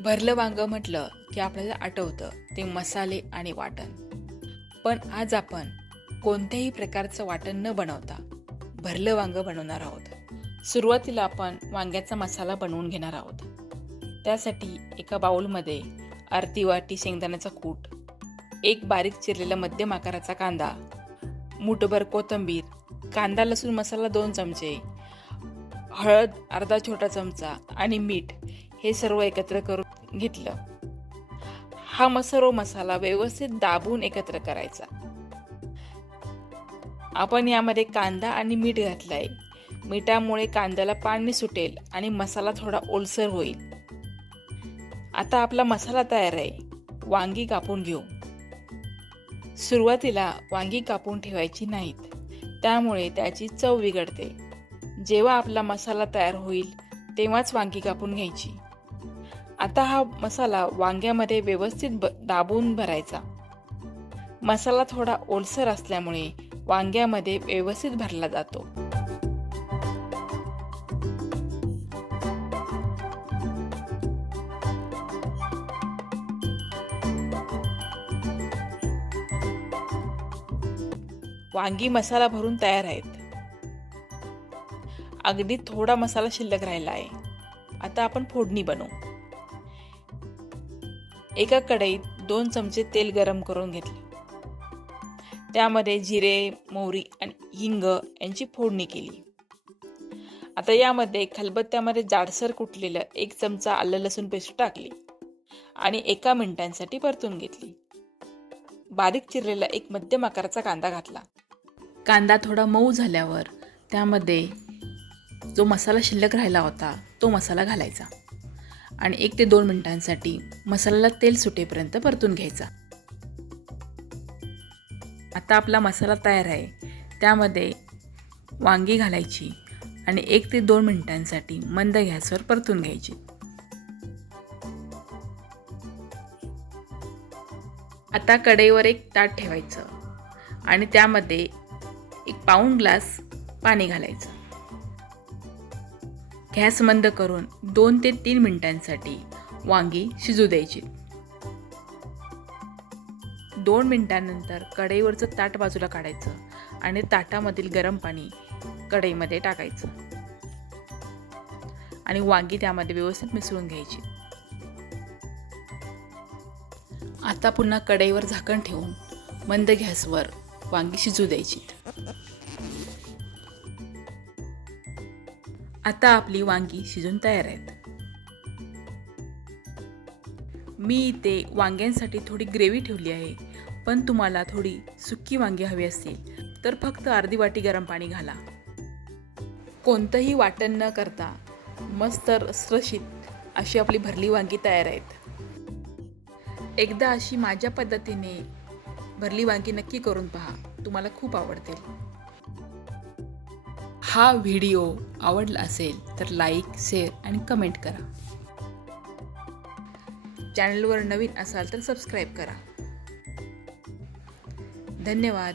भरलं वांगं म्हटलं की आपल्याला आठवतं ते मसाले आणि वाटण. पण आज आपण कोणत्याही प्रकारचं वाटण न बनवता भरलं वांगं बनवणार आहोत. सुरुवातीला आपण वांग्याचा मसाला बनवून घेणार आहोत. त्यासाठी एका बाऊलमध्ये अर्धी वाटी शेंगदाण्याचा कूट एक बारीक चिरलेला मध्यम आकाराचा कांदा मुठभर कोथिंबीर कांदा लसूण मसाला दोन चमचे हळद अर्धा छोटा चमचा आणि मीठ हे सर्व एकत्र करून घेतलं. हा म- सर्व मसाला व्यवस्थित दाबून एकत्र करायचा. आपण यामध्ये कांदा आणि मीठ घातलंय. मिठामुळे कांद्याला पाणी सुटेल आणि मसाला थोडा ओलसर होईल. आता आपला मसाला तयार आहे. वांगी कापून घेऊ. सुरुवातीला वांगी कापून ठेवायची नाहीत. त्यामुळे त्याची चव बिघडते. जेव्हा आपला मसाला तयार होईल तेव्हाच वांगी कापून घ्यायची. आता हा मसाला वांग्यामध्ये व्यवस्थित ब दाबून भरायचा. मसाला थोडा ओलसर असल्यामुळे वांग्यामध्ये व्यवस्थित भरला जातो. वांगी मसाला भरून तयार आहेत. अगदी थोडा मसाला शिल्लक राहिला आहे आता आपण फोडणी बनवू. एका कढईत दोन चमचे तेल गरम करून घेतले. त्यामध्ये जिरे मोहरी आणि हिंग यांची फोडणी केली. आता यामध्ये खलबत्त्यामध्ये जाडसर कुटलेलं एक चमचा आलं लसूण पेस्ट टाकली आणि एका मिनिटांसाठी परतून घेतली. बारीक चिरलेला एक मध्यम आकाराचा कांदा घातला. कांदा थोडा मऊ झाल्यावर त्यामध्ये जो मसाला शिल्लक राहिला होता तो मसाला घालायचा. आणि एक ते दोन मिनिटांसाठी मसाल्याला तेल सुटेपर्यंत परतून घ्यायचा. आता आपला मसाला तयार आहे. त्यामध्ये वांगी घालायची आणि एक ते दोन मिनिटांसाठी मंद गॅसवर परतून घ्यायची. आता कढईवर एक ताट ठेवायचं आणि त्यामध्ये एक पाऊण ग्लास पाणी घालायचं. गॅस मंद करून दोन ते तीन मिनिटांसाठी वांगी शिजू द्यायची. दोन मिनिटांनंतर कढईवरचं ताट बाजूला काढायचं आणि ताटामधील गरम पाणी कढईमध्ये टाकायचं. आणि वांगी त्यामध्ये व्यवस्थित मिसळून घ्यायची. आता पुन्हा कढईवर झाकण ठेवून मंद गॅसवर वांगी शिजू द्यायची. आता आपली वांगी शिजून तयार आहेत. मी इथे वांग्यांसाठी थोडी ग्रेव्ही ठेवली आहे पण तुम्हाला थोडी सुक्की वांगी हवी असतील तर फक्त अर्धी वाटी गरम पाणी घाला. कोणतंही वाटण न करता मस्त रसरशीत अशी आपली भरली वांगी तयार आहेत. एकदा अशी माझ्या पद्धतीने भरली वांगी नक्की करून पहा तुम्हाला खूप आवडतील. हा व्हिडिओ आवडला असेल तर लाईक शेअर आणि कमेंट करा. चॅनलवर नवीन असाल तर सबस्क्राईब करा. धन्यवाद.